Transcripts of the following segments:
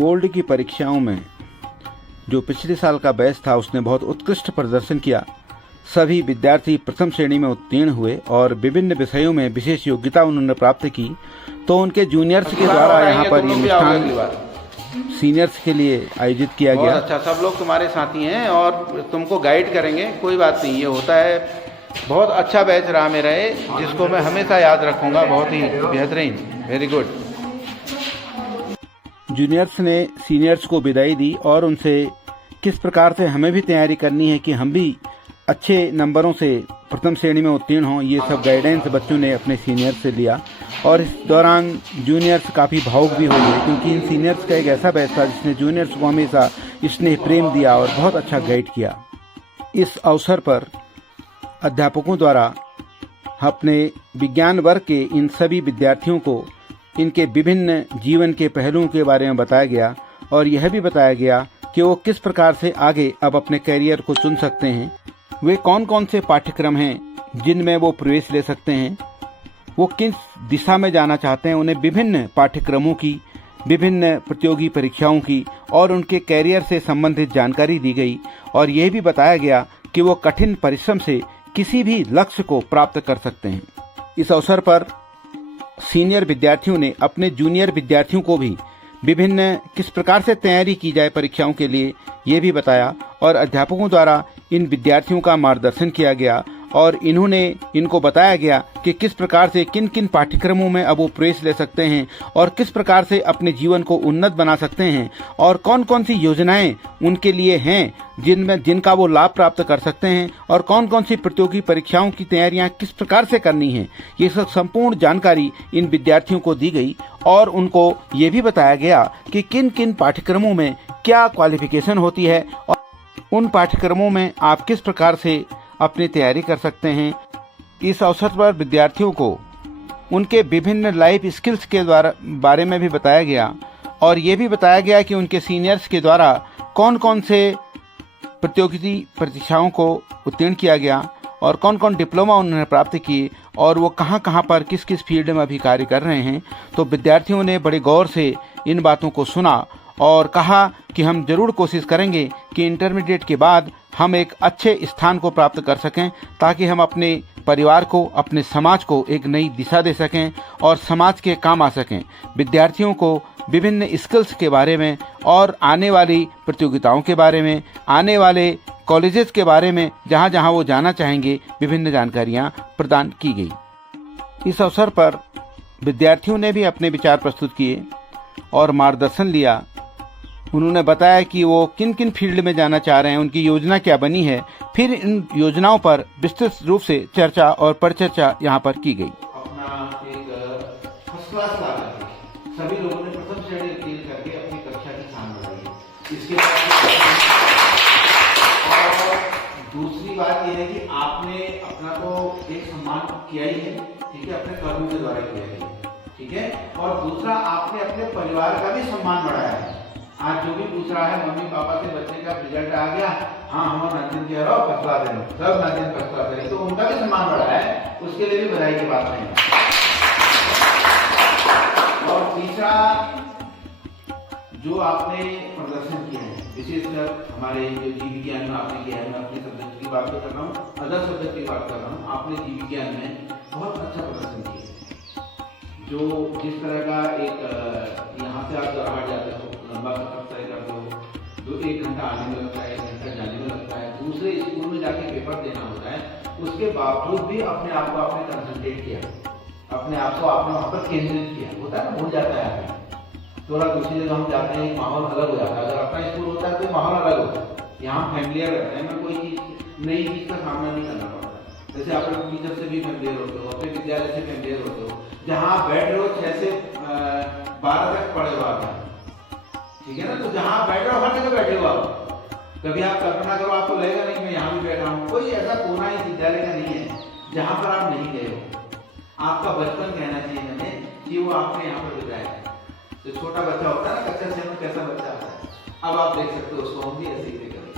Board की परीक्षाओं में जो पिछले साल का बैच था उसने बहुत उत्कृष्ट प्रदर्शन किया। सभी विद्यार्थी प्रथम श्रेणी में उत्तीर्ण हुए और विभिन्न विषयों में विशेष योग्यता उन्होंने प्राप्त की। तो उनके जूनियर्स के द्वारा यहाँ पर ये अनुष्ठान सीनियर्स के लिए आयोजित किया गया। अच्छा, सब लोग तुम्हारे साथी हैं और तुमको गाइड करेंगे, कोई बात नहीं, ये होता है। बहुत अच्छा बैच रहा मेरा ये, जिसको मैं हमेशा याद रखूंगा। बहुत ही बेहतरीन, वेरी गुड। जूनियर्स ने सीनियर्स को विदाई दी और उनसे किस प्रकार से हमें भी तैयारी करनी है कि हम भी अच्छे नंबरों से प्रथम श्रेणी में उत्तीर्ण हों, ये सब गाइडेंस बच्चों ने अपने सीनियर से लिया। और इस दौरान जूनियर्स काफ़ी भावुक भी हो गए, क्योंकि इन सीनियर्स का एक ऐसा बैच था जिसने जूनियर्स को हमेशा स्नेह प्रेम दिया और बहुत अच्छा गाइड किया। इस अवसर पर अध्यापकों द्वारा अपने विज्ञान वर्ग के इन सभी विद्यार्थियों को इनके विभिन्न जीवन के पहलुओं के बारे में बताया गया और यह भी बताया गया कि वो किस प्रकार से आगे अब अपने करियर को चुन सकते हैं, वे कौन कौन से पाठ्यक्रम हैं जिनमें वो प्रवेश ले सकते हैं, वो किस दिशा में जाना चाहते हैं। उन्हें विभिन्न पाठ्यक्रमों की, विभिन्न प्रतियोगी परीक्षाओं की और उनके करियर से संबंधित जानकारी दी गई और यह भी बताया गया कि वो कठिन परिश्रम से किसी भी लक्ष्य को प्राप्त कर सकते हैं। इस अवसर पर सीनियर विद्यार्थियों ने अपने जूनियर विद्यार्थियों को भी विभिन्न किस प्रकार से तैयारी की जाए परीक्षाओं के लिए ये भी बताया और अध्यापकों द्वारा इन विद्यार्थियों का मार्गदर्शन किया गया और इनको बताया गया कि किस प्रकार से किन किन पाठ्यक्रमों में अब वो प्रवेश ले सकते हैं और किस प्रकार से अपने जीवन को उन्नत बना सकते हैं और कौन कौन सी योजनाएं उनके लिए हैं जिनका वो लाभ प्राप्त कर सकते हैं और कौन कौन सी प्रतियोगी परीक्षाओं की तैयारियां किस प्रकार से करनी है। ये सब संपूर्ण जानकारी इन विद्यार्थियों को दी गई और उनको ये भी बताया गया कि किन किन पाठ्यक्रमों में क्या क्वालिफिकेशन होती है और उन पाठ्यक्रमों में आप किस प्रकार से अपनी तैयारी कर सकते हैं। इस अवसर पर विद्यार्थियों को उनके विभिन्न लाइफ स्किल्स के बारे में भी बताया गया और ये भी बताया गया कि उनके सीनियर्स के द्वारा कौन कौन से प्रतियोगिता परीक्षाओं को उत्तीर्ण किया गया और कौन कौन डिप्लोमा उन्होंने प्राप्त किए और वो कहाँ कहाँ पर किस किस फील्ड में अभी कार्य कर रहे हैं। तो विद्यार्थियों ने बड़े गौर से इन बातों को सुना और कहा कि हम जरूर कोशिश करेंगे कि इंटरमीडिएट के बाद हम एक अच्छे स्थान को प्राप्त कर सकें ताकि हम अपने परिवार को, अपने समाज को एक नई दिशा दे सकें और समाज के काम आ सकें। विद्यार्थियों को विभिन्न स्किल्स के बारे में और आने वाली प्रतियोगिताओं के बारे में, आने वाले कॉलेजेस के बारे में जहाँ जहाँ वो जाना चाहेंगे, विभिन्न जानकारियाँ प्रदान की गई। इस अवसर पर विद्यार्थियों ने भी अपने विचार प्रस्तुत किए और मार्गदर्शन लिया। उन्होंने बताया कि वो किन किन फील्ड में जाना चाह रहे हैं, उनकी योजना क्या बनी है। फिर इन योजनाओं पर विस्तृत रूप से चर्चा और परिचर्चा यहाँ पर की गई। अपना एक फर्स्ट क्लास ला करके सभी लोगों ने प्रथम श्रेणी उत्तीर्ण करके अपनी कक्षा की स्थान बनाई। इसके बाद और दूसरी बात यह है कि आपने अपना तो एक सम्मान किया ही है, ठीक है, अपने कर्मों के द्वारा किया है, ठीक है, और दूसरा आपने अपने परिवार का भी सम्मान बढ़ाया है। आज जो भी पूछ रहा है मम्मी पापा से बच्चे का रिजल्ट आ गया, हाँ हमारा नाजिन कह रहा हो फर्स्ट क्लास है, सब नाजिन फर्स्ट क्लास है, तो उनका भी सम्मान बढ़ा है, उसके लिए भी बधाई की बात नहीं। और तीसरा जो आपने प्रदर्शन किया है, विशेषकर हमारे जो जीव विज्ञान में आपने किया है, मैं अपने सब्जेक्ट की बात कर रहा हूँ, अदर सब्जेक्ट की बात कर रहा हूँ, आपने जीव विज्ञान में बहुत अच्छा प्रदर्शन किया है। जो जिस तरह का एक यहाँ से आप जोरहाट जाते हो, लंबा सफर तय करते हो, तो 1 घंटा आने में लगता है, 1 घंटा जाने में लगता है, दूसरे स्कूल में जाके पेपर देना होता है, उसके बावजूद भी अपने आप को आपने कंसंट्रेट किया, अपने आप को आपने वहाँ पर केंद्रित किया। होता है ना, भूल जाता है आदमी, थोड़ा दूसरी जगह हम जाते हैं, माहौल अलग हो जाता है। अगर अपना स्कूल होता है तो माहौल अलग होता है, यहाँ फैमिलियर रहता है, मैं कोई चीज़ नई चीज़ का सामना नहीं करना पड़ता। जैसे आप अपने टीचर से भी फैमिलियर होते हो, अपने विद्यालय से फैमिलियर होते हो, जहाँ आप बैठ रहे हो 6 से 12 तक पढ़े हो आप, ठीक है ना, तो जहाँ आप बैठ रहे हो हर जगह बैठे हो आप। कभी आप कल्पना करो, आपको लगेगा नहीं मैं यहाँ भी बैठा हूँ। कोई ऐसा कोना इस विद्यालय का नहीं है जहाँ पर आप नहीं गए हो। आपका बचपन कहना चाहिए हमें कि वो आपने यहाँ पर बिताया। जो छोटा बच्चा होता है ना, कच्चा से कैसा बच्चा होता है, अब आप देख सकते हो उसको, हम भी ऐसे ही करें,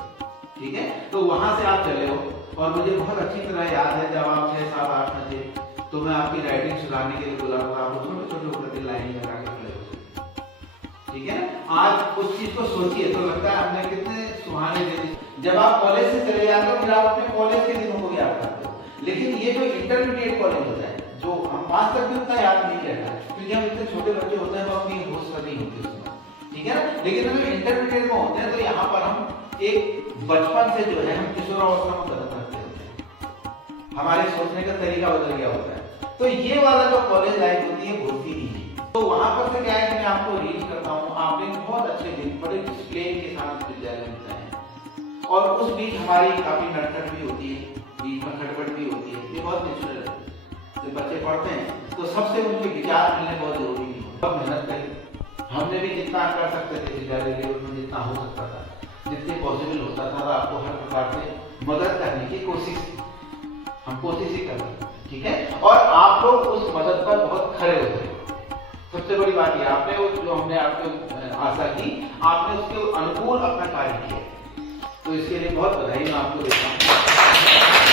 ठीक है। तो वहाँ से आप चले हो और मुझे बहुत अच्छी तरह याद है जब आप 6, 7, 8 में थे तो मैं आपकी राइटिंग सुधारने के लिए बोला था, आप उसमें छोटे छोटे लाइन लगा के खड़े हो। ठीक है ना। आज उस चीज को सोचिए तो लगता है हमने कितने सुहाने दिन, जब आप कॉलेज से चले जाते हो फिर आप अपने कॉलेज के दिनों को याद करते हो, लेकिन ये जो इंटरमीडिएट कॉलेज होता है जो हम 5 तक भी उतना याद नहीं रहता, क्योंकि हम इतने छोटे बच्चे होते हैं तो अपनी होश नहीं होती उसमें, ठीक है ना। लेकिन हम इंटरमीडिएट में होते हैं तो यहाँ पर हम एक बचपन से जो है हम किशोरावस्था में कदम रखते होते हैं, हमारे सोचने का तरीका बदल गया होता है। तो ये वाला जो कॉलेज लाइफ होती है होती नहीं है। तो वहां पर से क्या है कि मैं आपको रीच करता हूँ, आपने बहुत अच्छे दिन बड़े डिसिप्लिन के साथ विद्यालय में जाए और उस बीच हमारी काफी नटखट भी होती है, बीच में खटपट भी होती है, ये बहुत नेचुरल है। जब बच्चे पढ़ते हैं तो सबसे उनके विचार मिलने बहुत जरूरी नहीं है। बहुत मेहनत करी, हमने भी जितना कर सकते थे विद्यालय लेवल में, जितना हो सकता था, जितने पॉसिबल होता था आपको हर प्रकार से मदद करने की कोशिश की, हम कोशिश ही कर रहे हैं, ठीक है। और आप लोग उस मदद पर बहुत खड़े होते हैं। सबसे बड़ी बात ये आपने जो हमने आपको आशा की, आपने उसके अनुकूल अपना कार्य किया, तो इसके लिए बहुत बधाई मैं आपको देता हूँ।